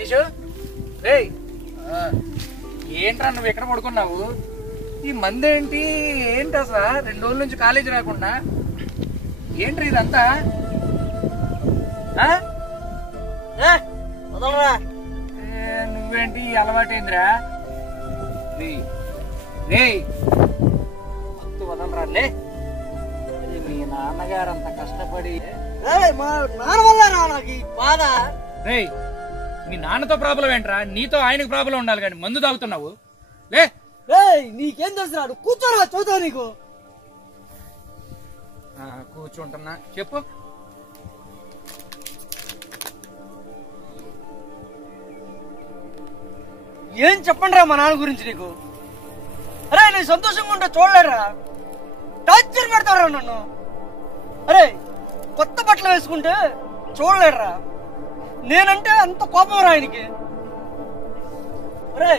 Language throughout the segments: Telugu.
గణేషు రే ఏంట్రా నువ్వు ఎక్కడ పడుకున్నావు? ఈ మంది ఏంటి అసలు 2 రోజుల నుంచి కాలేజీ రాకుండా ఏంట్రా ఇదంతా? నువ్వేంటి అలవాటైందిరా? రే మత్తు వదలరాలే. మీ నాన్నగారు అంత కష్టపడి రే మీ నాన్నతో ప్రాబ్లం ఏంట్రా? నీతో ఆయనకు ప్రాబ్లం ఉండాలి కానీ మందు తాగుతున్నావు. లే నీకేం తెలుసు? కూర్చోరా చూద్దా నీకు. కూర్చుంటున్నా చెప్పు. ఏం చెప్పండి రా మా నాన్న గురించి నీకు. అరే నేను సంతోషంగా ఉంటే చూడలేరా? టార్చర్ పెడతారా నన్ను? అరే కొత్త బట్టలు వేసుకుంటే చూడలేరా? నేనంటే అంత కోపం రా ఆయనకి. అరే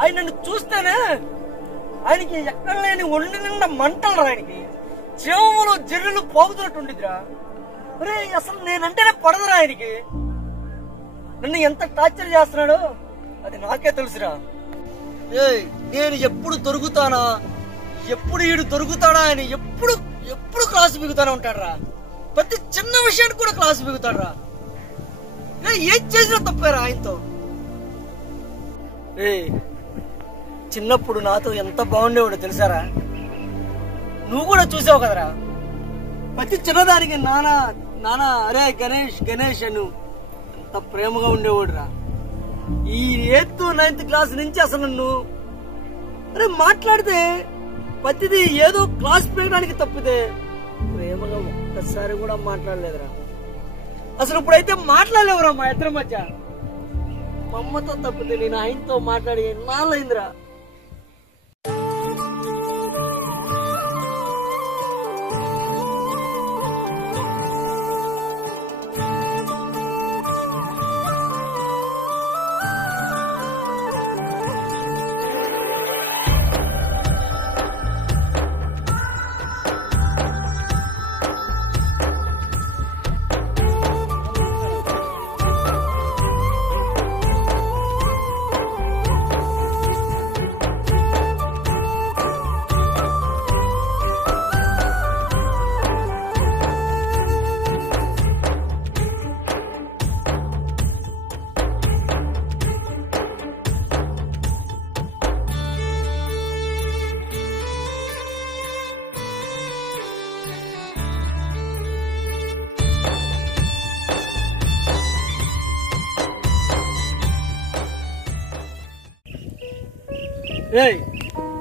ఆయన నన్ను చూస్తేనే ఆయనకి ఎక్కడ లేని ఒంటి నిండా మంటలు రా. ఆయనకి చెవులు జల్లులు పోగుతున్నట్టుండిదిరా. అరే అసలు నేనంటేనే పడదురా ఆయనకి. నన్ను ఎంత టార్చర్ చేస్తున్నాడో అది నాకే తెలుసురా. నేను ఎప్పుడు దొరుకుతానా, ఎప్పుడు ఈడు దొరుకుతాడా అని ఎప్పుడు క్లాసు బిగుతానే ఉంటాడు రా. ప్రతి చిన్న విషయానికి కూడా క్లాసు బిగుతాడు రా. ఏం చేసినా తప్పేరా ఆయనతో. చిన్నప్పుడు నాతో ఎంత బాగుండేవాడు తెలుసారా? నువ్వు కూడా చూసావు కదరా. ప్రతి చిన్నదానికి నానా నానా అరే గణేష్ గణేష్ అను ఎంత ప్రేమగా ఉండేవాడు రా. ఈ 8th 9th క్లాస్ నుంచి అసలు నన్ను అరే మాట్లాడితే ప్రతిదీ ఏదో క్లాస్ పెట్టడానికి తప్పితే ప్రేమగా ఒక్కసారి కూడా మాట్లాడలేదురా. అసలు ఇప్పుడైతే మాట్లాడలేవురా మా ఇద్దరి మధ్య. మా అమ్మతో తప్పితే నేను ఆయనతో మాట్లాడి నాలైందిరా.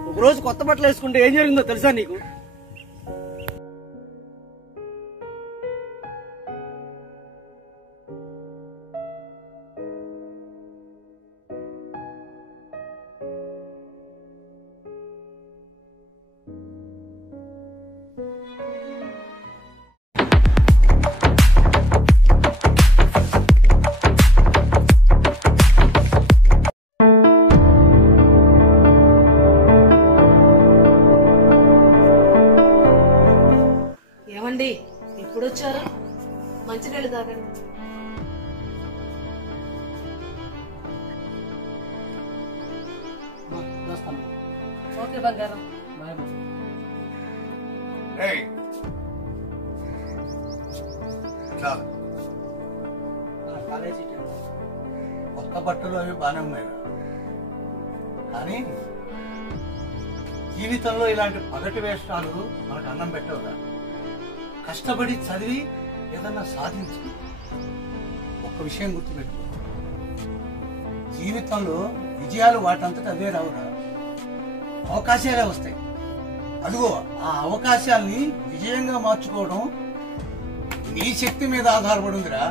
ఒకరోజు కొత్త బట్టలు వేసుకుంటే ఏం జరిగిందో తెలుసా నీకు? ఎప్పుడు వచ్చారు? మంచినీళ్ళు తాగండి. ఓకే బంగారం. కొత్త బట్టలు అవి బాగానే ఉన్నాయి కానీ జీవితంలో ఇలాంటి పగటి వేషాలు మనకు అన్నం పెట్టవుగా. కష్టపడి చదివి ఏదన్నా సాధించి ఒక్క విషయం గుర్తుపెట్టు, జీవితంలో విజయాలు వాటంతట అవే రావురా, అవకాశాలే వస్తాయి. అదిగో ఆ అవకాశాల్ని విజయంగా మార్చుకోవడం నీ శక్తి మీద ఆధారపడిందిరా.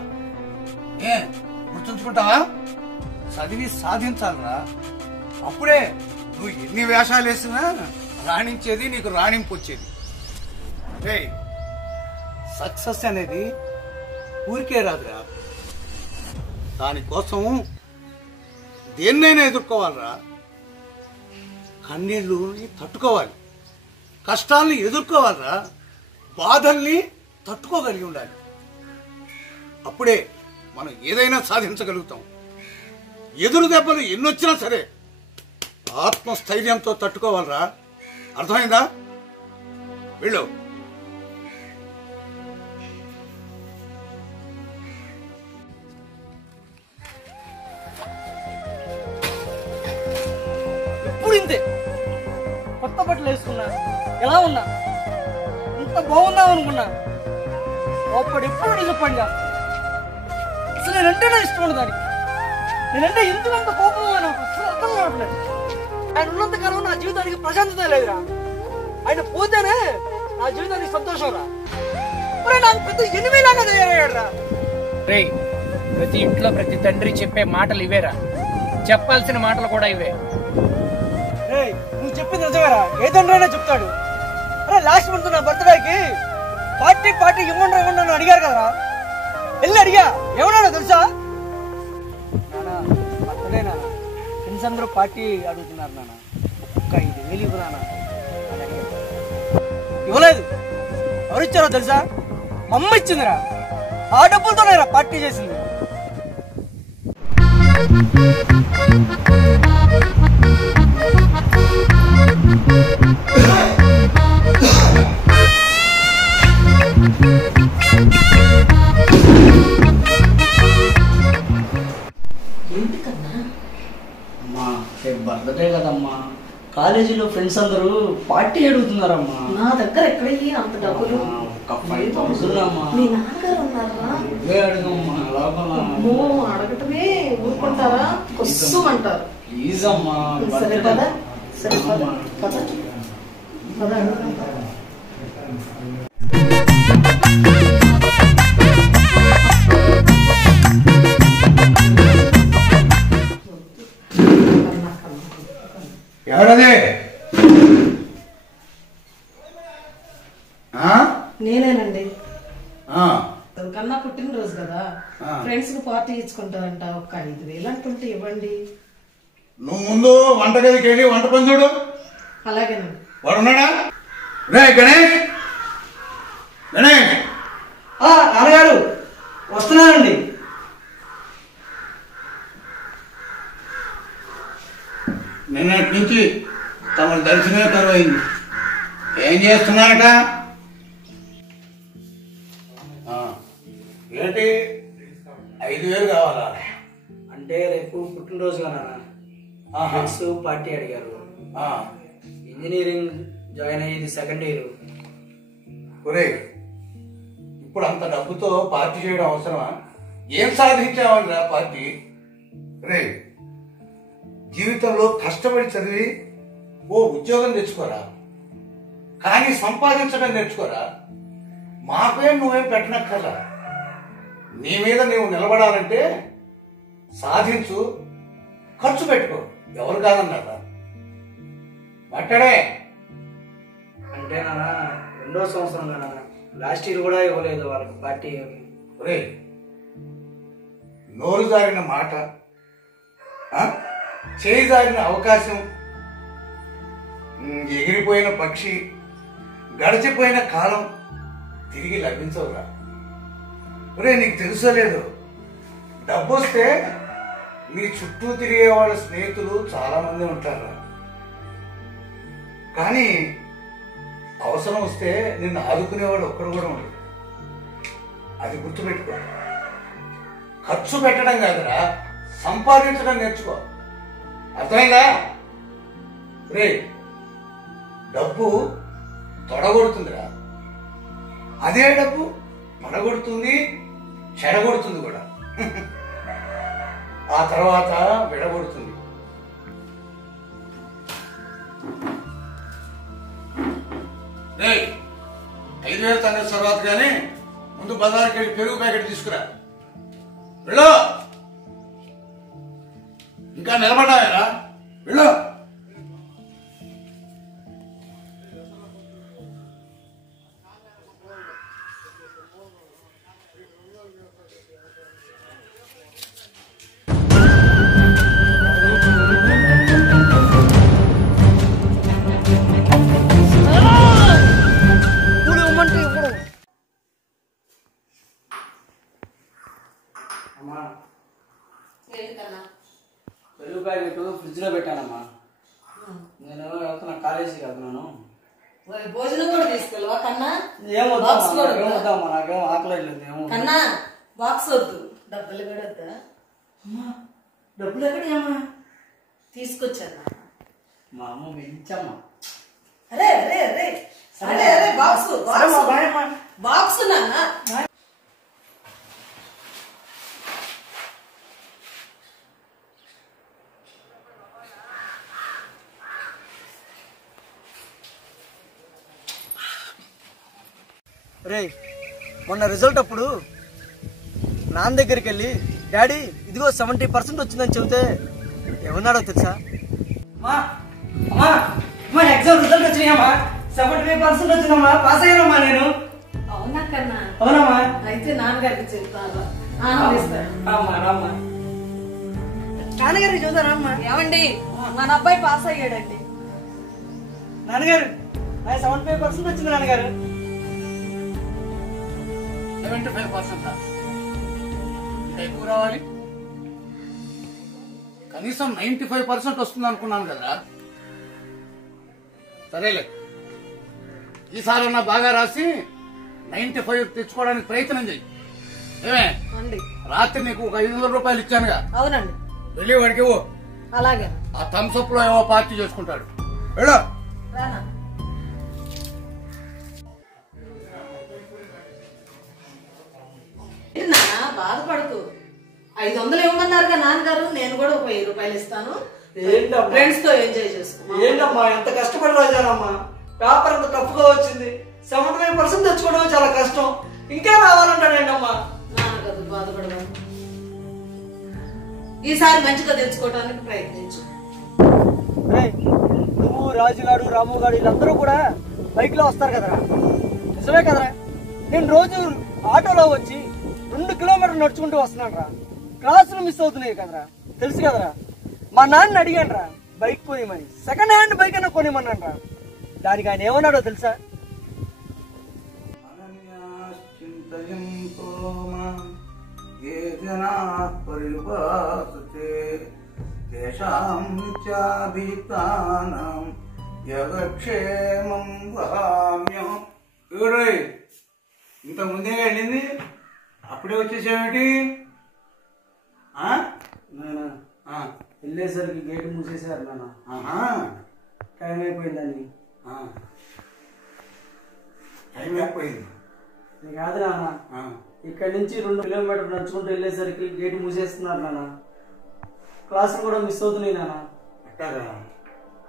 గుర్తుంచుకుంటావా? చదివి సాధించాలరా. అప్పుడే నువ్వు ఎన్ని వేషాలు వేసినా రాణించేది, నీకు రాణింపు వచ్చేది. సక్సెస్ అనేది ఊరికే రాదురా. దానికోసం దేన్నైనా ఎదుర్కోవాలరా. కన్నీళ్ళని తట్టుకోవాలి, కష్టాల్ని ఎదుర్కోవాలరా, బాధల్ని తట్టుకోగలిగి ఉండాలి. అప్పుడే మనం ఏదైనా సాధించగలుగుతాం. ఎదురు దెబ్బలు ఎన్నొచ్చినా సరే ఆత్మస్థైర్యంతో తట్టుకోవాలరా. అర్థమైందా? వెళ్ళు. ఎప్పుడు ఇంతే, కొత్త బట్టలు వేసుకున్నా, ఎలా ఉన్నా, ఇంత బాగున్నావు అనుకున్నా, అప్పుడు ఎప్పుడు నిజపడిగా. అసలు నేనంటే నా ఇష్టం ఉండదు దానికి. నేనంటే ఎందుకంత కోపం నాకు అసలు అర్థం కావట్లేదు. ఆయన ఉన్నంత కాలం నా జీవితానికి ప్రశాంతత లేదురా. ఆయన పోతేనే నా జీవితానికి సంతోషం రా. మరి నాకు పెద్ద ఎనిమిలాగా తయారయ్యాడు రా. రే, ప్రతి ఇంట్లో ప్రతి తండ్రి చెప్పే మాటలు ఇవేరా, చెప్పాల్సిన మాటలు కూడా ఇవే. నువ్వు చెప్పింది నిజమేరా, ఏ తండ్రైనా చెప్తాడు. అరే లాస్ట్ మంత్ నా బర్త్డేకి పార్టీ ఇవ్వండి అని అడిగారు కదరా. వెళ్ళి అడిగా, ఏమన్నాడో తెలుసా? నాన్న బర్త్డే నాన్న, ఫ్రెండ్స్ అందరూ పార్టీ అడుగుతున్నారు నాన్న, ఒక్క 5,000 ఇవ్వు నాన్న అని అడిగారు. ఇవ్వలేదు. ఎవరిచ్చారో తెలుసా? మా అమ్మ ఇచ్చిందిరా. ఆ డబ్బులతోనే రా పార్టీ చేసింది. అమ్మా బర్త్డే కదమ్మా, కాలేజీలో ఫ్రెండ్స్ అందరూ పార్టీ అడుగుతున్నారమ్మా. నా దగ్గర ఎక్కడయ్యి అంత డబ్బులు? ఒక 5,000 అమ్మా. మీ నాన్నగారు ఉన్నారా? నువ్వే అడుగమ్మా. అమ్మో, అడగటమే ఊరుకుంటారా? కొస్సుమంటారు. ప్లీజ్ అమ్మా. సరే పద, సరే పద పద పద అడుగుతాం. ఎవరదే? నేనేనండి. కన్నా పుట్టినరోజు కదా, ఫ్రెండ్స్ కి పార్టీ ఇచ్చుకుంటారంట. ఒక 5,000 అంటుంటే ఇవ్వండి. నువ్వు ముందు వంటగదికి వెళ్ళి వంట పని చూడు. అలాగేనండి. వాడు ఉన్నాడా? రే గణేష్, గణేష్. నాన్నగారు వస్తున్నానండి. నిన్నటి నుంచి తమ దర్శనమే కరువైంది. ఏం చేస్తున్నారట? ఏంటి 5,000 కావాలా? అంటే రేపు పుట్టినరోజుగా నాన్న, ఫ్రెండ్స్ పార్టీ అడిగారు. ఇంజనీరింగ్ జాయిన్ అయ్యేది 2nd ఇయర్. ఒరే, ఇప్పుడు అంత డబ్బుతో పార్టీ చేయడం అవసరమా? ఏం సాధించావని పార్టీ? రే, జీవితంలో కష్టపడి చదివి ఓ ఉద్యోగం తెచ్చుకోరా, కానీ సంపాదించడం నేర్చుకోరా. మాకేం నువ్వేం పెట్టనక్కర్లా. నీ మీద నువ్వు నిలబడాలంటే సాధించు, ఖర్చు పెట్టుకో. ఎవరు కాదన్నారా? మాట్లాడే. అంటే నాన్న 2వ సంవత్సరం నాన్న, లాస్ట్ ఇయర్ కూడా ఇవ్వలేదు వాళ్ళకి పార్టీ. ఒరే, నోరు జారిన మాట, చేయి జారిన అవకాశం, ఎగిరిపోయిన పక్షి, గడిచిపోయిన కాలం తిరిగి లభించవురా. ఒరే, నీకు తెలుసో లేదు, డబ్బు వస్తే నీ చుట్టూ తిరిగే వాళ్ళ స్నేహితులు చాలా మంది ఉంటారు, కానీ అవసరం వస్తే నిన్ను ఆదుకునేవాడు ఒక్కడు కూడా ఉండదు. అది గుర్తుపెట్టుకో. ఖర్చు పెట్టడం కాదురా, సంపాదించడం నేర్చుకో. అర్థమైందా? రే, డబ్బు తొడగొడుతుందిరా, అదే డబ్బు పడగొడుతుంది, చెడగొడుతుంది కూడా. ఆ తర్వాత విడగొడుతుంది. రే, 5,000 సంగతి తర్వాత కానీ ముందు బజార్కి వెళ్ళి పెరుగు ప్యాకెట్ తీసుకురా. వెళ్ళు. ఇంకా నిలబడ్డావేరా? వెళ్ళు. పెరుగు ప్యాకెట్ ఫ్రిడ్జ్ లో పెట్టానమ్మా. నేను వెళ్తున్నా, కాలేజీకి వెళ్తున్నాను. భోజనం కూడా తీసుకెళ్ళవా కన్నా? ఏమొద్దామా, నాకేం ఆకలేదు. కన్నా బాక్స్ వద్దు, డబ్బులు కూడా వద్దా? డబ్బులు ఎక్కడమ్మా? తీసుకొచ్చాను మా అమ్మ పెంచమ్మా. అరే అరే అరే అరే అరే బాక్స్ బాక్స్ నాన్న. రే, మొన్న రిజల్ట్ అప్పుడు నాన్న దగ్గరికి వెళ్ళి డాడీ ఇదిగో 70% వచ్చిందని చెబితే ఏమన్నాడో తెలుసా? ఎగ్జామ్ రిజల్ట్ వచ్చినాయమ్మా, 75% వచ్చిందమ్మా, పాస్ అయ్యానమ్మా నేను. అవునా కన్నా? అవునమ్మా. అయితే నాన్నగారికి చెప్తాను, నాన్నగారికి చూద్దారా అమ్మా? ఏమండి మన అబ్బాయి పాస్ అయ్యాడండి. నాన్నగారు 75% వచ్చింది నాన్నగారు. 75% ఎక్కువ రావాలి. కనీసం 95% వస్తుంది అనుకున్నాను కదా. సరేలే, ఈసారన్నా బాగా రాసి 95 తెచ్చుకోవడానికి ప్రయత్నం చెయ్యి. ఏమే రాత్రి నీకు ఒక 500 రూపాయలు ఇచ్చానుగా? అవునండి. వెళ్ళి వాడికి ఇవ్వు. అలాగే. ఆ థమ్స్అప్ లో ఏవో పార్టీ చేసుకుంటాడు. వెళ్ళు. బాధపడుతూ 500 ఇవ్వమన్నారుగా నాన్నగారు, నేను కూడా ఒక 1000 రూపాయలు ఇస్తాను. ఫ్రెండ్స్ తో ఎంజాయ్ చేసుకో. ఏంటమ్మా ఎంత కష్టపడి రాజానమ్మా, పేపర్ అంత టఫ్ గా వచ్చింది. 75% తెచ్చుకోవడం చాలా కష్టం, ఇంకా రావాలంటాడేంటమ్మా. నాన్నగారు బాధపడదాం, ఈసారి మంచిగా తెచ్చుకోవడానికి ప్రయత్నించు. నువ్వు రాజుగాడు రాముగాడు వీళ్ళందరూ కూడా బైక్ లో వస్తారు కదరా, నిజమే కదరా? నేను రోజు ఆటోలో వచ్చి 2 కిలోమీటర్లు నడుచుకుంటూ వస్తున్నాను రా. క్లాసులు మిస్ అవుతున్నాయి కదరా, తెలుసు కదరా. మా నాన్న అడిగాను రా బైక్ కొనిమని, సెకండ్ హ్యాండ్ బైక్ అయినా కొనిమన్నాను రా. దానికి ఆయన ఏమన్నాడో తెలుసా? ఇంత ముందే వెళ్ళింది, అప్పుడే వచ్చేసేమిటి? వెళ్ళేసరికి గేటు మూసేశారు నాన్న. టైం అయిపోయిందని. టైం అయిపోయింది కాదు నాన్న, ఇక్కడ నుంచి 2 కిలోమీటర్లు నడుచుకుంటూ వెళ్ళేసరికి గేటు మూసేస్తున్నారు నాన్న. క్లాసులు కూడా మిస్ అవుతున్నాయి నాన్న. అట్టాగా?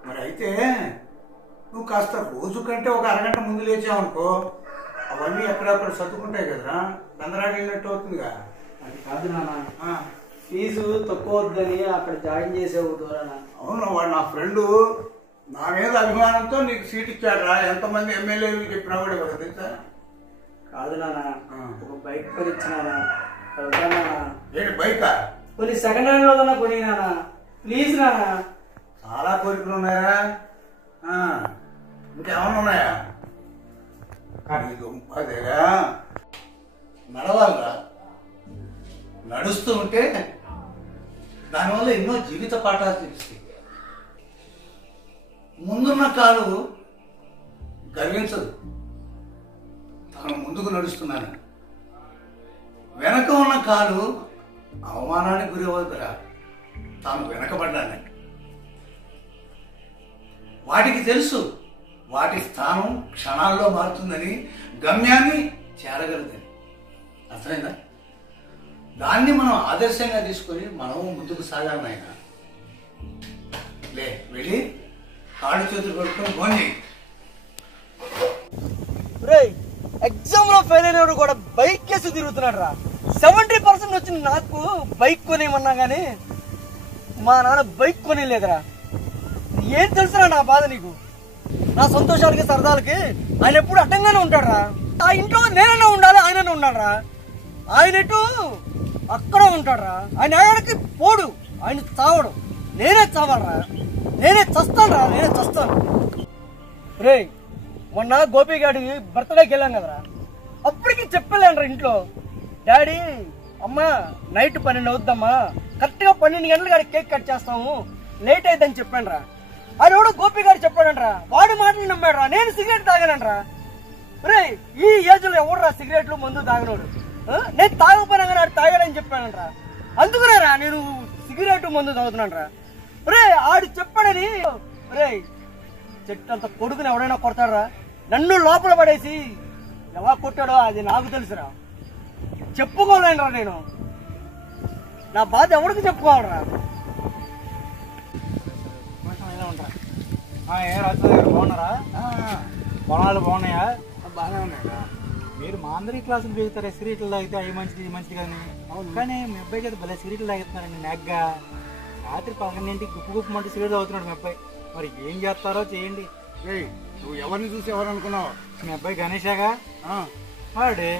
మరి అయితే నువ్వు కాస్త రోజు కంటే ఒక అరగంట ముందు లేచావనుకో, అవన్నీ ఎక్కడక్కడ సర్దుకుంటాయి కదరా, గందరాడినట్టు అవుతుందిగా. అది కాదు నాన్న, ఫీజు తక్కువ వద్దని అక్కడ జాయిన్ చేసేవు దూరాన. అవును, వాడు నా ఫ్రెండ్, నా మీద అభిమానంతో నీకు సీట్ ఇచ్చాడురా. ఎంతమంది ఎమ్మెల్యేలు చెప్పినా కూడా ఇవ్వదు తెలుసా? కాదు నాన్న, ఒక బైక్ కొని ఇచ్చినానా? ఏంటి బైకా? కొన్ని సెకండ్ హ్యాండ్ లో కొని నాన్న, ప్లీజ్ నాన్న. చాలా కోరికలు ఉన్నాయా? ఇంకేమన్నా ఉన్నాయా? అదేగా నడవాలరా. నడుస్తూ ఉంటే దానివల్ల ఎన్నో జీవిత పాఠాలు తెలుస్తాయి. ముందున్న కాలు గర్వించదు, తాను ముందుకు నడుస్తున్నాను. వెనక ఉన్న కాలు అవమానానికి గురి అవుతుందిరా, తాను వెనకబడ్డాను. వాటికి తెలుసు వాటి స్థానం క్షణాల్లో మారుతుందని, గమ్యాన్ని చేరగలదని. అర్థమైందా? దాన్ని మనం ఆదర్శంగా తీసుకొని మనం ముందుకు సాగాలి నాయన. లే, వెళ్ళి కాళ్ళు చేతులు కొట్టుకొని ఫోన్ చేయి. ఎగ్జామ్ లో ఫెయిల్ అయినవాడు కూడా బైక్ కేసు తిరుగుతున్నాడు రా. 70% వచ్చింది నాకు బైక్ కొనేమన్నా గానీ మా నాన్న బైక్ కొనేలేదురా. ఏం తెలుసురా నా బాధ నీకు? నా సంతోషాలకి సరదాలకి ఆయన ఎప్పుడు అడ్డంగానే ఉంటాడు రా. ఆ ఇంట్లో నేనైనా ఉండాలి, ఆయననే ఉన్నాడు రా. ఆయన ఎటు అక్కడ ఉంటాడు రా. ఆయన ఆయనకి పోడు, ఆయన చావడు, నేనే చావాలరా. నేనే చస్తాను రా, నేనే చస్తాను. రే, మొన్న గోపిగాడి బర్త్డేకి వెళ్ళాం కదరా, అప్పటికి చెప్పలేండ్రా ఇంట్లో, డాడీ అమ్మా నైట్ 12 అవుద్దమ్మా, కరెక్ట్ గా 12 గంటలు గారికి కేక్ కట్ చేస్తాము, లేట్ అయిద్దని చెప్పాను రా. ఆడెవడో గోపి గారు చెప్పాడంట్రా, వాడి మాటలు నమ్మాడు రా. నేను సిగరెట్ తాగానంట్రా. రే ఈ ఏజ్ లో ఎవడురా సిగరెట్లు మందు తాగనోడు? నేను తాగపోయినా కానీ ఆడు తాగాడని చెప్పానంట్రా. అందుకునే రా నేను సిగరెట్ మందు తాగుతున్నాను రా. రే ఆడు చెప్పాడని రే చెట్టు అంత కొడుకుని ఎవడైనా కొడతాడరా? నన్ను లోపల పడేసి ఎలా కొట్టాడో అది నాకు తెలుసురా. చెప్పుకోలేనురా నేను. నా బాధ ఎవరికి చెప్పుకోవాలరా? ఏ రాజు గారు బాగున్నారా? పొలాలు బాగున్నాయా? బాగానే ఉన్నాయా? మీరు మా అందరి క్లాసులు పెరుగుతారా? సిగరెట్లు తాగితే అవి మంచిది ఇది మంచిది కానీ. కానీ మీ అబ్బాయి కదా భలే సిగరెట్లు తాగుతున్నారండి. నాగ్గా రాత్రి 12ంటికి గుప్పు సిగరెట్ తాగుతున్నాడు మీ అబ్బాయి. మరి ఏం చేస్తారో చేయండి. నువ్వు ఎవరిని చూసి ఎవరు అనుకున్నావు? మీ అబ్బాయి గణేషాగా వాడే.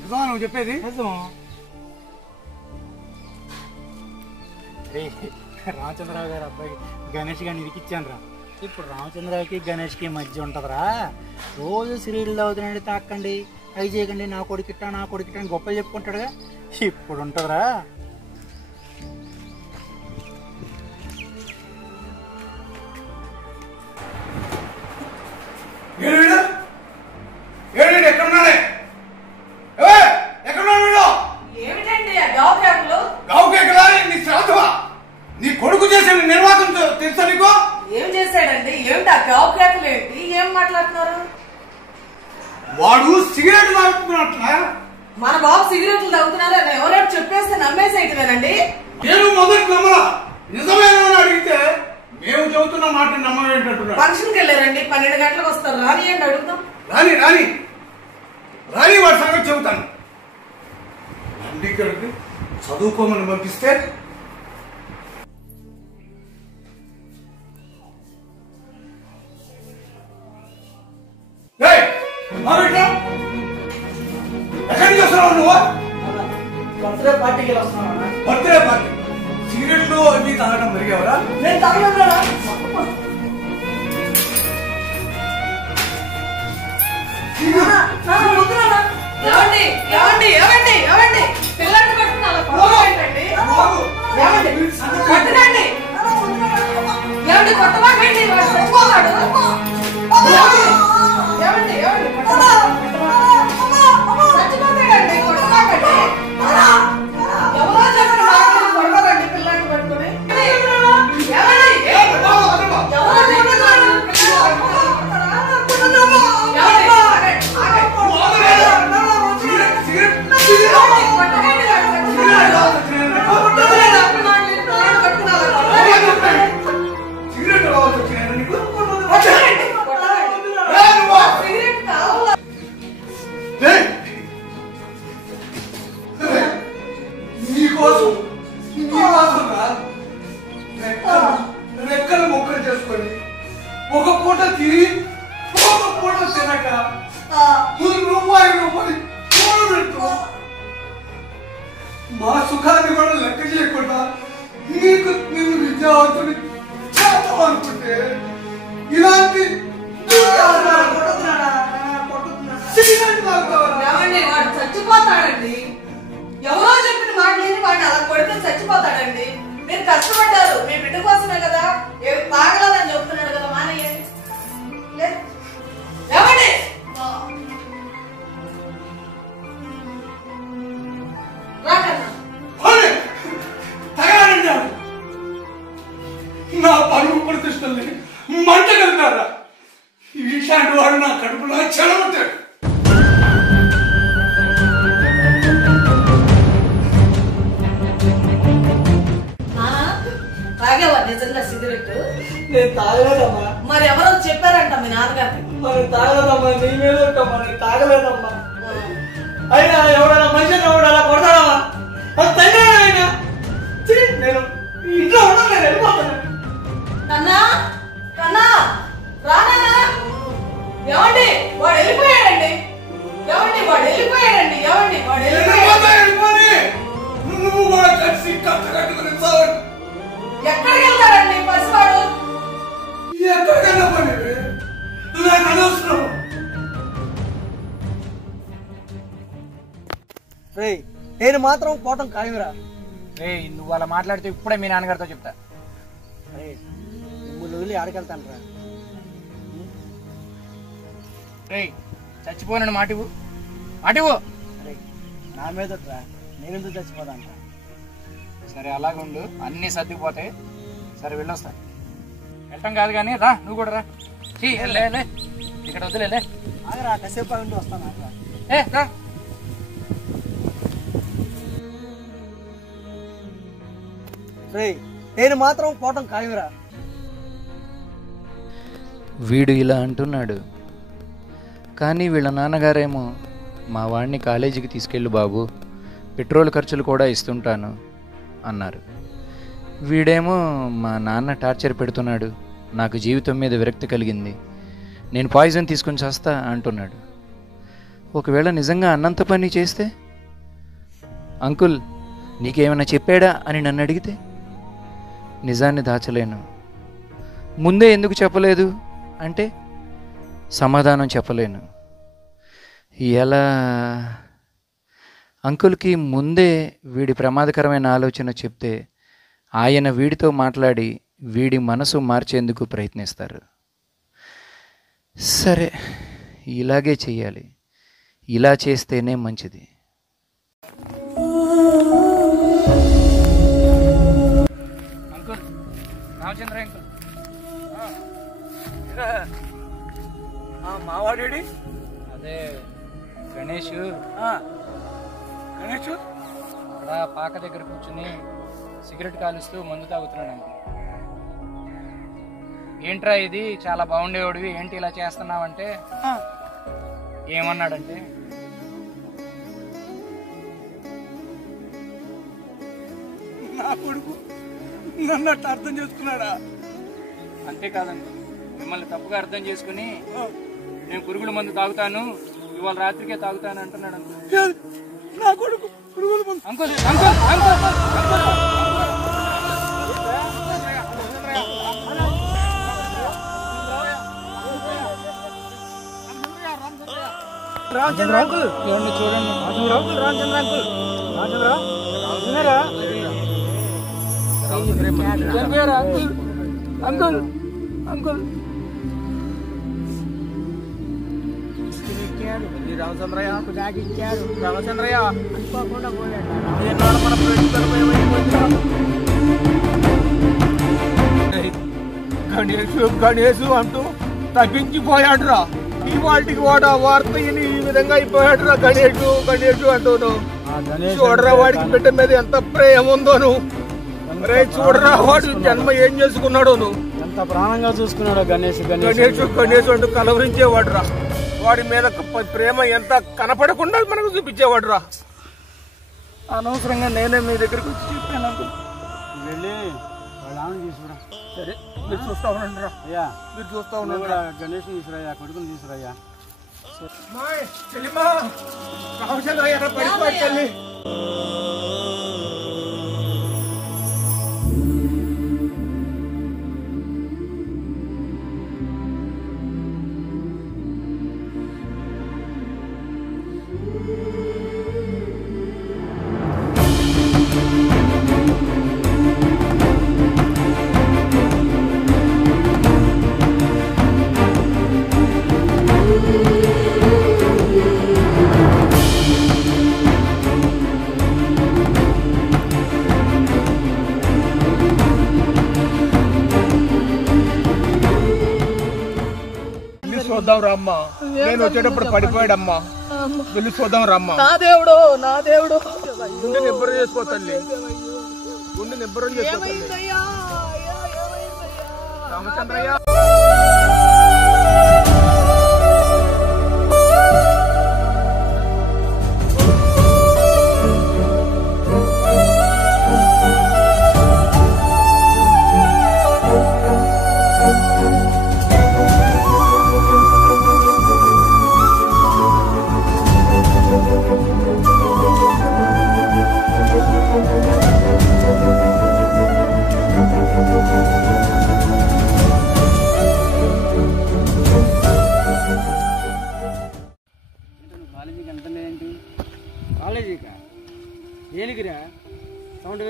నిజమా నువ్వు చెప్పేది? నిజం. రామచంద్రరావు గారు అబ్బాయి గణేష్ గారిని ఇరికిచ్చాను రా. ఇప్పుడు రామచంద్రరావుకి గణేష్కి మధ్య ఉంటుందిరా. రోజు సిరియల్ తాగుతున్నాడు, తాకండి అవి చేయకండి, నా కొడుకిట్టా నా కొడుకిట్టా అని గొప్పలు చెప్పుకుంటాడుగా. ఇప్పుడు ఉంటుందిరా. ఎక్కడున్నాడే? ఏమిటండి గావు కేకలు? గావు కేకలా? నీ శ్రాద్ధమా? నీ కొడుకు చేసిన నిర్వాహకం తెలుసా నీకు? ఏం చేశాడండి? ఏమిటి ఆ గావు కేకలు ఏంటి? ఏం మాట్లాడుతున్నారు? వాడు సిగరెట్ తాగుతున్నట్లా? మన బాబు సిగరెట్లు తాగుతున్నారని ఎవరైనా చెప్పేస్తే నమ్మేసేయటమేనండి. నేను మొదటి నమ్మలా. నిజమేనని అడిగితే మేము చెబుతున్న మాట నమ్మవేంటంటున్నా. ఫంక్షన్కి వెళ్ళారండి, 12 గంటలకు వస్తారు. రానియండి, అడుగుతాం. రాని రాని రాని వాడి సంగతి చెబుతాను. నందికడికి చదువుకోమని పంపిస్తే ఎక్కడికి వస్తున్నావు నువ్వు? బర్త్డే పార్టీకి వస్తున్నావా? బర్త్డే పార్టీ సిగరెట్లు అవి తాగడం మరిగేవరా? నేను తాగలేదురా. ఏమండి ఏమండి ఏమండి ఏమండి పిల్లల్ని పట్టుకుని అలా కొట్టకండి. ఏమండి కొట్టకండి. ఏమండి కొట్టమాకండి, వాడు చచ్చిపోతాడు. ఏమండి ఏమండి చచ్చిపోతాడండి, కొట్టమాకండి. ఎవరో చెప్పిన మాటలు కొట్టకండి పిల్లల్ని పట్టుకుని. ఏమండి ఎవరో చెప్పిన రెక్కలు మొక్కలు చేసుకొని ఒక పూట తిని ఒక పూట తినక రూపాయలు పెడుతూ మా సుఖాన్ని కూడా లెక్క చేయకుండా నీకు నేను విద్యావంతుని చేద్దాం అనుకుంటే ఇలాంటి ఏమండి వాడు చచ్చిపోతాడండి. ఎవరో చెప్పిన మాట లేని వాడిని అలా కొడితే చచ్చిపోతాడండి. మీరు కష్టపడ్డారు మీ బిడ్డ కోసమే కదా. తాగలేదని చెప్తున్నాడు కదా, మానేయండి. ఏమండి నా పరువు ప్రతిష్టల్ని మంట కలిగారా? ఇట్లాంటి వాడు నా కడుపులో చెలవుతాడు. తాగేవా నిజంగా సిగరెట్? నేను తాగలేదమ్మా. మరి ఎవరో చెప్పారంట మీ నాన్నగారికి. మరి తాగలేదమ్మా, నీ మీద ఉంటామా? నేను తాగలేదమ్మా. అయినా ఎవడైనా మనిషిని ఎవడలా కొడతాడమ్మా? అది తండ్రి అయినా నేను ఇంట్లో ఉన్నాను, నేను వెళ్ళిపోతాను. కన్నా కన్నా రానా? ఏమండి వాడు వెళ్ళిపోయాడండి. ఏమండి వాడు వెళ్ళిపోయాడండి. ఏమండి వాడు వెళ్ళిపోయాడు. నువ్వు కూడా కలిసి కట్ట కట్టుకుని చావండి. ఎక్కడికి వెళ్తాడండి పసివాడు? ఎక్కడికైనా పని నాకు అనవసరం. నేను నేను మాత్రం పోవటం ఖాయంరా. నువ్వు అలా మాట్లాడితే ఇప్పుడే మీ నాన్నగారితో చెప్తా. మిమ్మల్ని వదిలి ఆడకెళ్తాను రా. చచ్చిపోనని మాటివు మాటివు. నా మీద నేనెందుకు చచ్చిపోతాను రా. సరే అలాగే ఉండు, అన్నీ సర్దుకుపోతాయి. సరే వెళ్ళొస్తా. వెళ్ళటం కాదు కానీ రా, నువ్వు కూడా రా. లే ఇక్కడ వద్దులే. ఆగరా, కాసేపు ఉండి వస్తాను. రా. నేను మాత్రం పోవటం ఖాయంరా. వీడు ఇలా అంటున్నాడు, కానీ వీళ్ళ నాన్నగారేమో మా వాడిని కాలేజీకి తీసుకెళ్ళు బాబు, పెట్రోల్ ఖర్చులు కూడా ఇస్తుంటాను అన్నారు. వీడేమో మా నాన్న టార్చర్ పెడుతున్నాడు, నాకు జీవితం మీద విరక్తి కలిగింది, నేను పాయిజన్ తీసుకొని చేస్తా అంటున్నాడు. ఒకవేళ నిజంగా అన్నంత పని చేస్తే, అంకుల్ నీకేమైనా చెప్పాడా అని నన్ను అడిగితే నిజాన్ని దాచలేను. ముందే ఎందుకు చెప్పలేదు అంటే సమాధానం చెప్పలేను. ఎలా అంకుల్కి ముందే వీడి ప్రమాదకరమైన ఆలోచన చెప్తే ఆయన వీడితో మాట్లాడి వీడి మనసు మార్చేందుకు ప్రయత్నిస్తారు. సరే ఇలాగే చెయ్యాలి, ఇలా చేస్తేనే మంచిది. Uncle Ramachandra uncle. మావాడేడి? అదే గణేష్ అక్కడ పాక దగ్గర కూర్చుని సిగరెట్ కాలుస్తూ మందు తాగుతున్నాడు అంకుల్. ఏంట్రా ఇది, చాలా బాగుండేవాడివి, ఏంటి ఇలా చేస్తున్నావంటే ఏమన్నాడంటే, నా కొడుకు నన్ను అట్లా అర్థం చేసుకున్నాడా? అంతేకాదండి, మిమ్మల్ని తప్పుగా అర్థం చేసుకుని నేను పురుగుల మందు తాగుతాను, ఇవాళ రాత్రికే తాగుతాను అంటున్నాడు అంకుల్. నా కొడుకు పురుగుల మందు. Uncle uncle uncle Ramachandra uncle చూడండి. Ramachandra uncle uncle uncle Ramachandrayya అనుకోకుండా పోయాడు. గణేష్ అంటూ తప్పించిపోయాడురా. ఈ వాటికి వాడు వార్త ఈ విధంగా అయిపోయాడురా. గణేష్ అంటూ చూడరా, వాడికి బిడ్డ మీద ఎంత ప్రేమ ఉందో నువ్వు. చూడరా వాడు జన్మ ఏం చేసుకున్నాడో నువ్వు. ఎంత ప్రాణంగా చూసుకున్నాడు గణేష్ అంటూ కలవరించేవాడు రా. వాడి మీద ప్రేమ ఎంత కనపడకుండా మనకు చూపించేవాడు రా. అనవసరంగా నేనే మీ దగ్గరకు వచ్చి చెప్పాను అంకుల్. వెళ్ళి వాళ్ళ ఆమెను తీసుకురా. సరే మీరు చూస్తా ఉండండి రా. అయ్యా మీరు చూస్తా ఉండండి. గణేష్ తీసుకురాయ్యా, కొడుకుని తీసుకురాయ్యా. రామచంద్రయ్య పడిపోయి తల్లి. చూద్దాం రమ్మా, నేను వచ్చేటప్పుడు పడిపోయాడమ్మా. వెళ్ళి చూద్దాం రమ్మా. నా దేవుడు గుండె నిబ్బరం చేసుకో తల్లి, గుండె నిబ్బరం చేసుకో తల్లి. రామచంద్రయ్య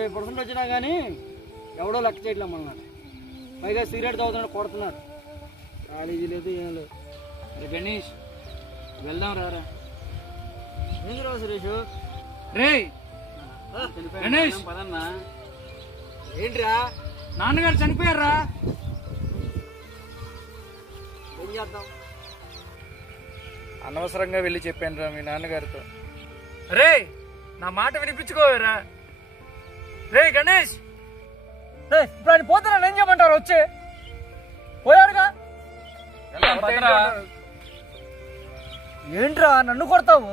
50% వచ్చినా కానీ ఎవడో లెక్క చేయట్లేదు అన్నాడు. పైగా సిగరెట్ తాగుతున్నాడు, కొడుతున్నాడు. కాలేజీ లేదు, ఏం లేదు. అరే గణేష్, వెళ్దాం రారా. ఏంది రా సురేష్? రే గణేష్, పదన్నా. ఏంట్రా? నాన్నగారు చనిపోయారా? ఏం చేద్దాం? అనవసరంగా వెళ్ళి చెప్పాను రా మీ నాన్నగారితో. రే నా మాట వినిపించుకోవరా. రే గణేష్, ఇప్పుడు ఆయన పోతున్నా ఏం చేయమంటారు? వచ్చే పోయాడుగా. ఏంట్రా నన్ను కొడతావు?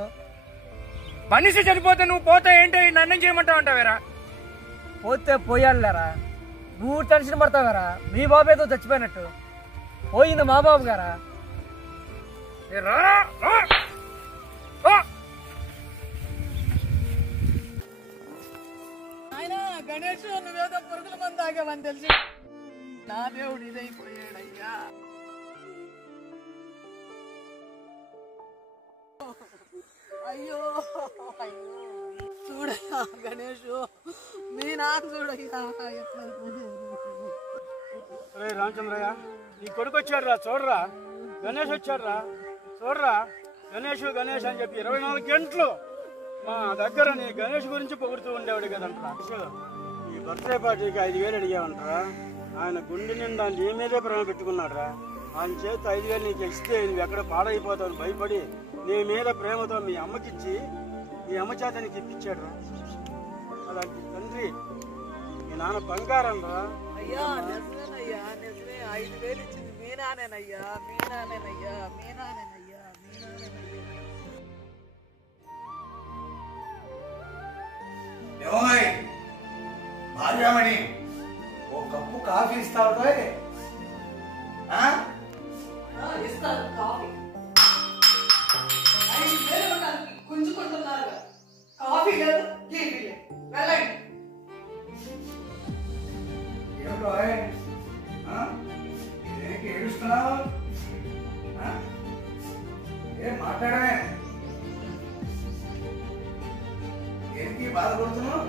మనిషి చనిపోతే నువ్వు పోతే ఏంటి నన్ను చేయమంటావు అంటావేరా? పోతే పోయాడులేరా, నువ్వు టెన్షన్ పడతావారా? మీ బాబు ఏదో చచ్చిపోయినట్టు. పోయింది మా బాబు గారా. ఆయన గణేష్ నువ్వేదో పురుగుల మంది తాగావని తెలిసి నా దేవుడు ఇదైపోయాడయ్యా. అయ్యో అయ్యో, చూడయ్యా గణేష్, మీ నాన్న చూడయ్యా. రే రామచంద్రయ్య, నీ కొడుకు వచ్చాడు రా, చూడరా. గణేష్ వచ్చాడు రా, చూడరా. గణేష్ గణేష్ అని చెప్పి 24 గంటలు మా దగ్గర నీ గణేష్ గురించి పొగుడుతూ ఉండేవాడు కదంటరా. ఈ బర్త్డే పార్టీకి 5,000 అడిగావంటరా. ఆయన గుండె నిండా నీ మీదే ప్రేమ పెట్టుకున్నాడు రా. ఆయన చేతి 5,000 నీకు ఇస్తే నువ్వు ఎక్కడ పాడైపోతావు భయపడి నీ మీద ప్రేమతో మీ అమ్మకిచ్చి మీ అమ్మ చేత నీకు ఇప్పించాడు రా. అలాంటి తండ్రి మీ నాన్న బంగారం రా. అయ్యా నిజమేనయ్యా, నిజమే. 5,000 ఇచ్చింది మీ నానేనయ్యా, మీ నానేనయ్యా, మీ నానేనయ్యా, మీ నానేనయ్యా. ఏమోయ్ భార్యామణి, ఓ కప్పు కాఫీ ఇస్తావు? ఇస్తారు కాఫీ. 5,000 ఇవ్వడానికి గుంజుకుంటున్నారు. కాఫీ లేదు, టీవీ లేదు. వెళ్ళండి. ఏమిటి ఏడుస్తున్నావు? ఏం మాట్లాడమే? ఏంటి బాధపడుతున్నావు?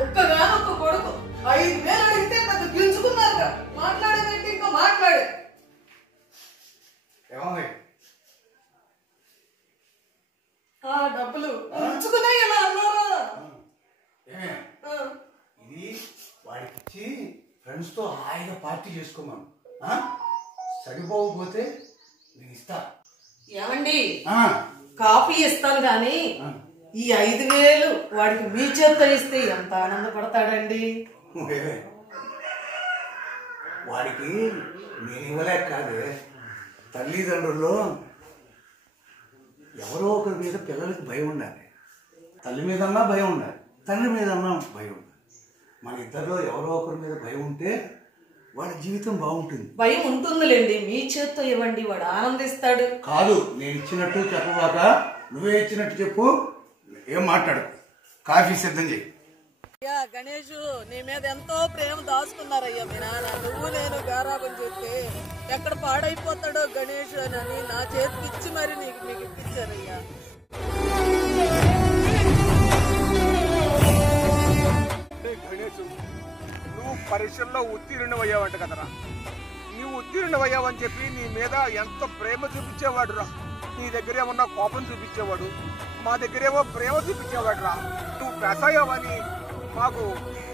ఒక్కగానొక్క కొడుకు 5,000 అడిగితే పెద్ద గింజుకున్నారు. మాట్లాడేదంటే ఇంకా మాట్లాడే. ఏమోయ్ ఆ డబ్బులు ఉంచుకునే ఇలా అన్నారా? ఇది వాడికి ఇచ్చి ఫ్రెండ్స్ తో హాయిగా పార్టీ చేసుకోమను. సరిపోకపోతే నేను ఇస్తా. ఏమండి, కాఫీ ఇస్తాను గాని ఈ 5,000 వాడికి మీ చేత్తో ఇస్తే ఎంత ఆనందపడతాడండి. వాడికి నేను ఇవ్వలేక కాదే, తల్లిదండ్రుల్లో ఎవరో ఒకరి మీద పిల్లలకి భయం ఉండాలి. తల్లి మీదన్నా భయం ఉండాలి, తండ్రి మీదన్నా భయం ఉండాలి. మన ఇద్దరిలో ఎవరో ఒకరి మీద భయం ఉంటే వాడి జీవితం బాగుంటుంది. భయం ఉంటుందిలేండి, మీ చేత్తో ఇవ్వండి, వాడు ఆనందిస్తాడు. కాదు, నేను ఇచ్చినట్టు చెప్పబాక, నువ్వే ఇచ్చినట్టు చెప్పు. ఏం మాట్లాడు. కాఫీ సిద్ధం చేయి. అయ్యా గణేష్, నీ మీద ఎంతో ప్రేమ దాచుకున్నారయ్యా మీ నాన్న. నువ్వు నేను గారాబం చెప్తే ఎక్కడ పాడైపోతాడో గణేష్ అని నా చేతికి ఇచ్చి మరి మీకు ఇప్పించారయ్యా. గణేష్, నువ్వు పరీక్షల్లో ఉత్తీర్ణమయ్యావంట కదరా. నువ్వు ఉత్తీర్ణమయ్యావని చెప్పి నీ మీద ఎంత ప్రేమ చూపించేవాడు రా. నీ దగ్గర ఏమన్నా కోపం చూపించేవాడు, మా దగ్గరేమో ప్రేమ చూపించేవాడు రా. నువ్వు పాస్ అయ్యావని మాకు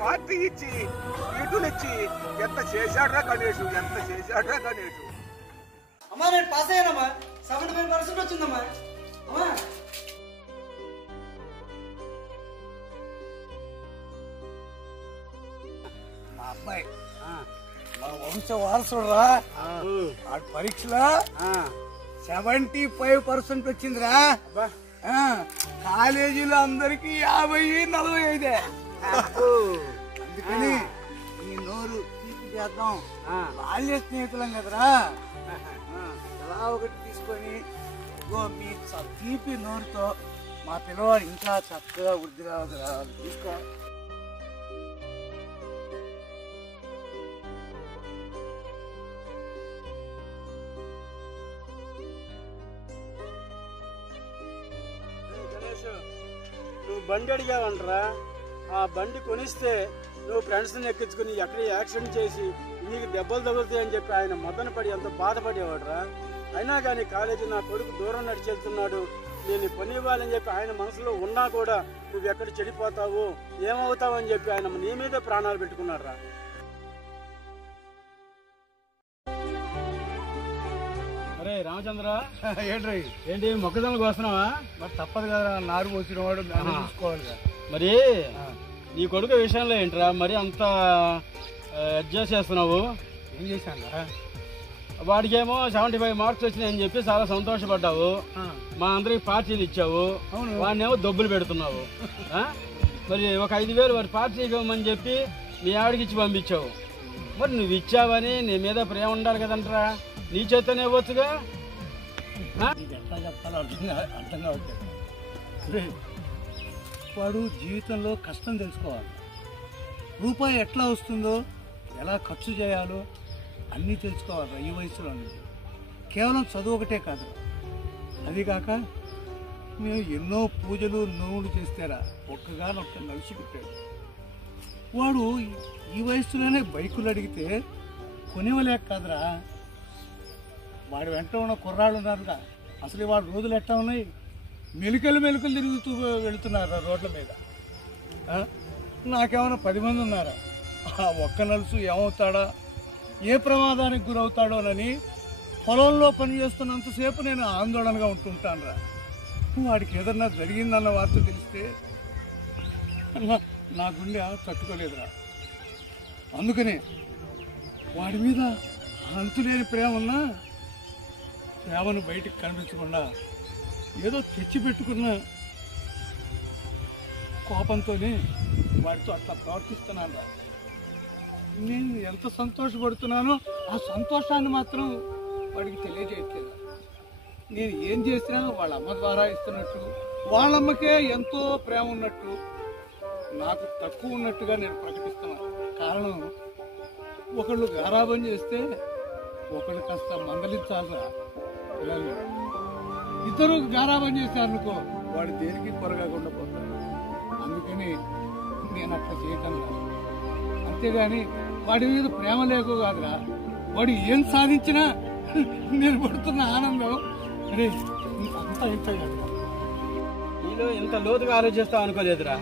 పార్టీ ఇచ్చి స్వీటులు ఇచ్చి ఎంత చేశాడ్రా గణేష్, ఎంత చేశాడ్రా గణేష్. అమ్మా నేను పాస్ అయ్యానమ్మా, 75% వచ్చిందమ్మా. అమ్మా మా అబ్బాయి మా వంశ వారసుడురా. ఆ పరీక్షలో 75% వచ్చిందిరా. కాలేజీలో అందరికి 50-45. అందుకని ఈ నోరు తీపి చేద్దాం, బాల్య స్నేహితులం కదరా. ఎలా ఒకటి తీసుకొని మీ తీపి నోరుతో మా పిల్లవాడు ఇంకా చక్కగా వృద్ధి రావద్దురా. తీసుకో. నువ్వు బండి అడిగావంటరా, ఆ బండి కొనిస్తే నువ్వు ఫ్రెండ్స్ని ఎక్కించుకుని ఎక్కడ యాక్సిడెంట్ చేసి నీకు దెబ్బలు తగులుతాయని చెప్పి ఆయన మదన పడి ఎంత బాధపడేవాడురా. అయినా కానీ కాలేజీ నా కొడుకు దూరం నడిచి వెళ్తున్నాడు, నేను పని ఇవ్వాలని చెప్పి ఆయన మనసులో ఉన్నా కూడా నువ్వు ఎక్కడ చెడిపోతావు ఏమవుతావు అని చెప్పి ఆయన నీ మీదే ప్రాణాలు పెట్టుకున్నాడు రా. అరే రామచంద్ర, ఏంటి మొక్కజొన్నలు కోస్తున్నావా? మరి తప్పదు కదా, నారు పోసిన వాడు చూసుకోవాలి. మరి నీ కొడుకు విషయంలో ఏంట్రా మరి అంత అడ్జస్ట్ చేస్తున్నావు? ఏం చేశాను? వాడికేమో 75 మార్క్స్ వచ్చినాయని చెప్పి చాలా సంతోషపడ్డావు, మా అందరికి పార్టీలు ఇచ్చావు, వాడినేమో దొబ్బులు పెడుతున్నావు. మరి ఒక 5,000 వాడి పార్టీ ఇవ్వమని చెప్పి మీ ఆవిడకి ఇచ్చి పంపించావు. మరి నువ్వు ఇచ్చావని నీ మీద ప్రేమ ఉండాలి కదంటరా, నీ చేతనే ఇవ్వచ్చుగా. ఎట్లా చెప్పాలో అర్థం కావట్లేదు. వాడు జీవితంలో కష్టం తెలుసుకోవాలి, రూపాయి ఎట్లా వస్తుందో ఎలా ఖర్చు చేయాలో అన్నీ తెలుసుకోవాలి ఈ వయసులో. కేవలం చదువు ఒకటే కాదు, అదికాక మేము ఎన్నో పూజలు నోములు చేస్తారా ఒక్కగానొక్క నలిసి పెట్టాడు. వాడు ఈ వయసులోనే బైకులు అడిగితే కొనివ్వలేక కాదురా, వాడి వెంట ఉన్న కుర్రాళ్ళు ఉన్నారుగా, అసలు వాడు రోజులు ఎట్లా ఉన్నాయి, మెలికలు తిరుగుతూ వెళుతున్నారు రోడ్ల మీద. నాకేమైనా 10 మంది ఉన్నారా? ఆ ఒక్క నలుసు ఏమవుతాడా, ఏ ప్రమాదానికి గురవుతాడోనని పొలంలో పనిచేస్తున్నంతసేపు నేను ఆందోళనగా ఉంటుంటాను రా. వాడికి ఏదన్నా జరిగిందన్న వార్త తెలిస్తే నా గుండె తట్టుకోలేదురా. అందుకనే వాడి మీద అంతులేని ప్రేమ ఉన్నా ప్రేమను బయటికి కనిపించకుండా ఏదో తెచ్చిపెట్టుకున్న కోపంతోనే వాడితో అట్లా ప్రవర్తిస్తున్నాను రా. నేను ఎంత సంతోషపడుతున్నానో ఆ సంతోషాన్ని మాత్రం వాడికి తెలియజేయట్లేదు. నేను ఏం చేసినా వాళ్ళ అమ్మ ద్వారా ఇస్తున్నట్టు, వాళ్ళమ్మకే ఎంతో ప్రేమ ఉన్నట్టు, నాకు తక్కువ ఉన్నట్టుగా నేను ప్రకటిస్తున్నాను. కారణం ఒకళ్ళు గారాబం చేస్తే ఒకళ్ళు కాస్త మందలించాలిరా పిల్లల్ని. ఇద్దరు గారాబం చేశారనుకో వాడు దేనికి పొరగాకుండా పోతాడు. అందుకని నేను అట్లా చేయటం లేదు. అంతేగాని వాడి మీద ప్రేమ లేకు కాదురా, వాడు ఏం సాధించినా నేను పడుతున్న ఆనందం అరే అంతా ఇంత కాదురా. నీలో ఇంత లోతుగా ఆలోచిస్తావు అనుకోలేదురా.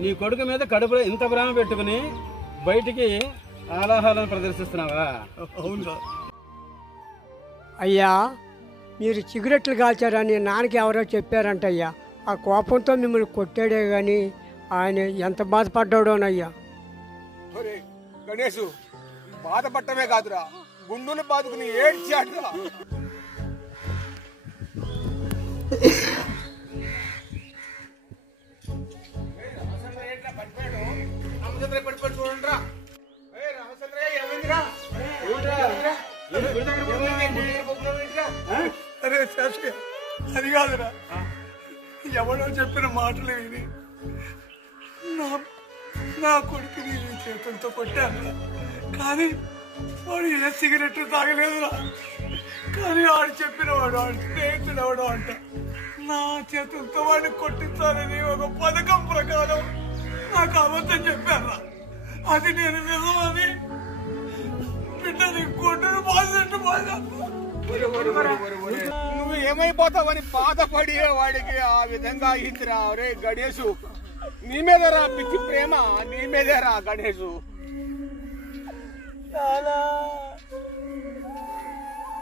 నీ కొడుకు మీద కడుపులో ఇంత ప్రేమ పెట్టుకుని బయటికి ఆలాహలను ప్రదర్శిస్తున్నావా? అవును అయ్యా, మీరు సిగరెట్లు కాల్చారని నాన్నకి ఎవరో చెప్పారంటయ్యా. ఆ కోపంతో మిమ్మల్ని కొట్టాడే కానీ ఆయన ఎంత బాధపడ్డాడోనయ్యా. గణేషు బాధపడటమే కాదురా, గుండును బాదుకుని ఏడ్చాడురా. పడిపోయి చూడండిరా. అరే శాస్త్రి, అది కాదురా, ఎవడో చెప్పిన మాటలు విని నా కొడుకుని చేతులతో కొట్టాను. కానీ వాడు ఏ సిగరెట్ తాగలేదురా. కానీ వాడు చెప్పిన వాడు స్నేహితుడు ఎవడో అంట నా చేతులతో వాడిని కొట్టించాలని ఒక పథకం ప్రకారం నాకు అబద్ధం చెప్పారా. అది నేను నిజమని బిడ్డని కొట్టును బాధినట్టు బాధ. నువ్వు ఏమైపోతావని బాధపడి వాడికి ఆ విధంగా అయిందిరా. రే గణేషు, నీ మీదరా పిచ్చి ప్రేమ, నీ మీదేరా గణేషు.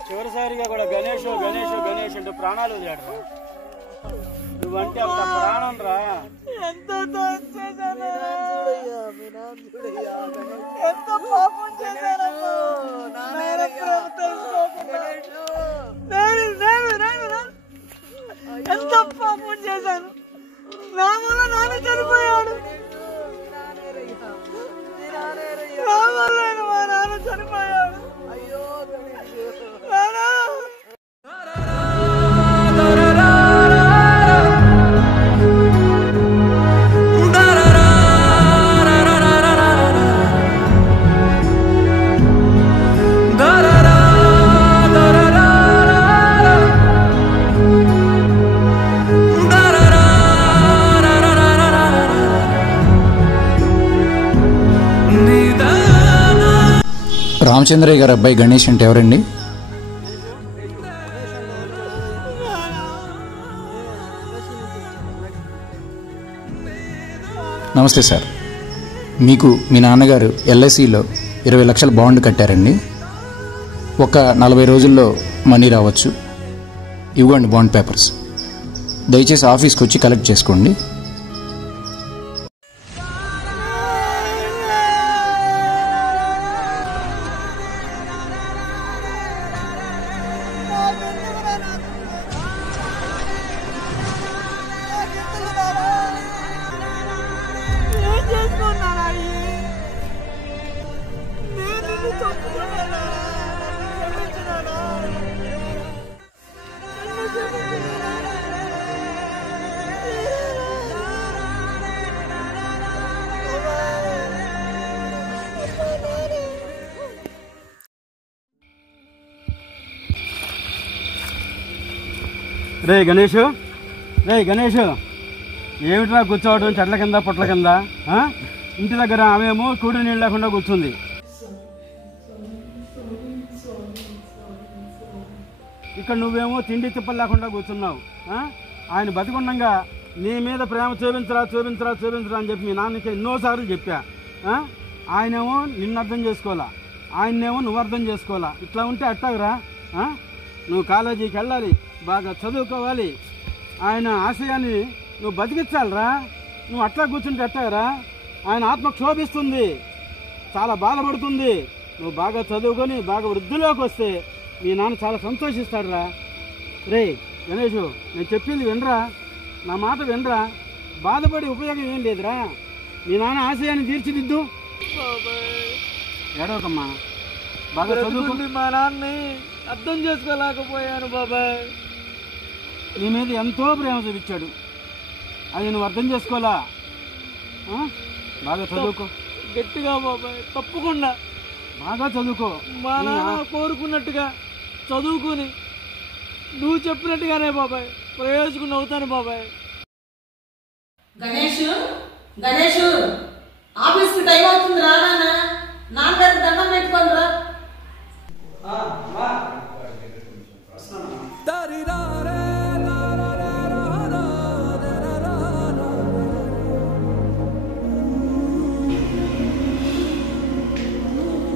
చివరిసారిగా కూడా గణేష్ గణేష్ గణేష్ అంటూ ప్రాణాలు వదిలాడు. నువ్వంటే అంత ప్రాణం రా. ఎంత పాపం చేశానమ్మా. ఎంత పాపం చేశాను. నా వల్ల నాన్న చనిపోయాడు. నా వల్ల మా నాన్న చనిపోయాడు. రామచంద్రయ్య గారు అబ్బాయి గణేష్ అంటే ఎవరండి? నమస్తే సార్. మీకు మీ నాన్నగారు ఎల్ఐసిలో 20 లక్షల బాండ్ కట్టారండి. ఒక 40 రోజుల్లో మనీ రావచ్చు. ఇవ్వండి బాండ్ పేపర్స్. దయచేసి ఆఫీస్కి వచ్చి కలెక్ట్ చేసుకోండి. రే గణేష్, ఏమిట్రా కూర్చోవడం చెట్ల కింద పుట్ల కింద? ఇంటి దగ్గర ఆమెమో కూడి నీళ్ళు లేకుండా కూర్చుంది. ఇక్కడ నువ్వేమో తిండి తిప్పలు లేకుండా కూర్చున్నావు. ఆయన బతికుండగా నీ మీద ప్రేమ చూపించరా అని చెప్పి మీ నాన్నకి ఎన్నోసార్లు చెప్పా. ఆయనేమో నిన్ను అర్థం చేసుకోవాలా, ఆయన్నేమో నువ్వు అర్థం చేసుకోవాలా. ఇట్లా ఉంటే అట్టాగరా? నువ్వు కాలేజీకి వెళ్ళాలి, బాగా చదువుకోవాలి, ఆయన ఆశయాన్ని నువ్వు బతికించాలరా. నువ్వు అట్లా కూర్చుంటే ఎట్టాగరా? ఆయన ఆత్మ క్షోభిస్తుంది, చాలా బాధపడుతుంది. నువ్వు బాగా చదువుకొని బాగా వృద్ధిలోకి వస్తే మీ నాన్న చాలా సంతోషిస్తాడురా. రే గణేష్, నేను చెప్పింది వినరా, నా మాట వినరా. బాధపడి ఉపయోగం ఏం లేదురా. మీ నాన్న ఆశయాన్ని తీర్చిదిద్దు. ఏడవకమ్మా, బాగా చదువుకుంది. మా నాన్నని అర్థం చేసుకోలేకపోయాను బాబాయ్. నీ మీద ఎంతో ప్రేమ చూపించాడు, అది నువ్వు అర్థం చేసుకోవాలా. బాగా చదువుకో గట్టిగా బాబాయ్, తప్పకుండా బాగా చదువుకో. మా నాన్న కోరుకున్నట్టుగా చదువుకుని నువ్వు చెప్పినట్టుగానే బాబాయ్ ప్రయోజకుని అవుతాను బాబాయ్. గణేష్, ఆఫీస్కి టైం అవుతుంది రా. నాన్నగారు దండం పెట్టుకోండి రా.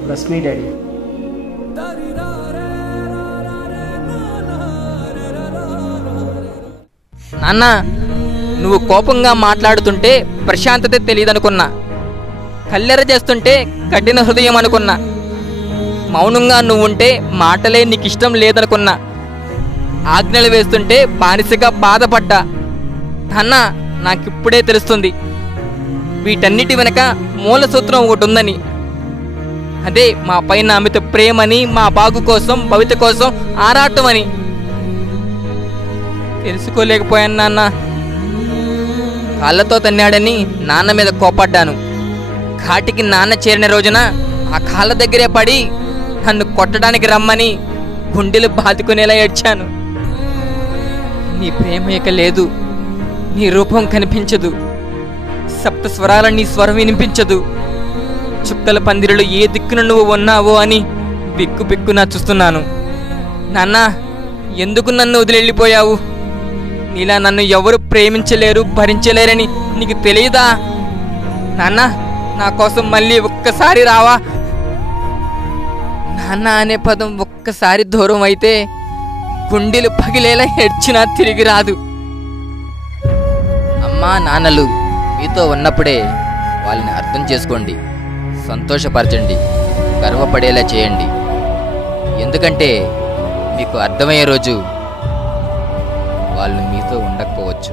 Bless me daddy. నాన్న, నువ్వు కోపంగా మాట్లాడుతుంటే ప్రశాంతత తెలియదనుకున్నా, కల్లెర చేస్తుంటే కఠిన హృదయం అనుకున్నా, మౌనంగా నువ్వుంటే మాటలే నీకు ఇష్టం లేదనుకున్నా, ఆజ్ఞలు వేస్తుంటే బానిసగా బాధపడ్డా. నాన్న, నాకిప్పుడే తెలుస్తుంది వీటన్నిటి వెనక మూల సూత్రం ఒకటి ఉందని. అదే మా పైన అమిత ప్రేమని, మా బాగు కోసం, భవిత కోసం ఆరాటం అని. తెలుసుకోలేకపోయాను నాన్న. కాళ్ళతో తన్నాడని నాన్న మీద కోపడ్డాను. ఘాటికి నాన్న చేరిన రోజున ఆ కాళ్ళ దగ్గరే పడి నన్ను కొట్టడానికి రమ్మని గుండెలు బాదుకునేలా ఏడ్చాను. నీ ప్రేమ ఇక లేదు, నీ రూపం కనిపించదు, సప్త స్వరాల నీ స్వరం వినిపించదు. చుక్కల పందిరిలో ఏ దిక్కున నువ్వు ఉన్నావో అని బిక్కు బిక్కున చూస్తున్నాను. నాన్న, ఎందుకు నన్ను వదిలిపోయావు? నీలా నన్ను ఎవరు ప్రేమించలేరు, భరించలేరని నీకు తెలియదా? నాన్న, నా కోసం మళ్ళీ ఒక్కసారి రావా? నాన్న అనే పదం ఒక్కసారి దూరం అయితే గుండెలు పగిలేలా ఏడ్చినా తిరిగి రాదు. అమ్మా నాన్నలు మీతో ఉన్నప్పుడే వాళ్ళని అర్థం చేసుకోండి, సంతోషపరచండి, గర్వపడేలా చేయండి. ఎందుకంటే మీకు అర్థమయ్యే రోజు వాళ్ళు మీతో ఉండకపోవచ్చు.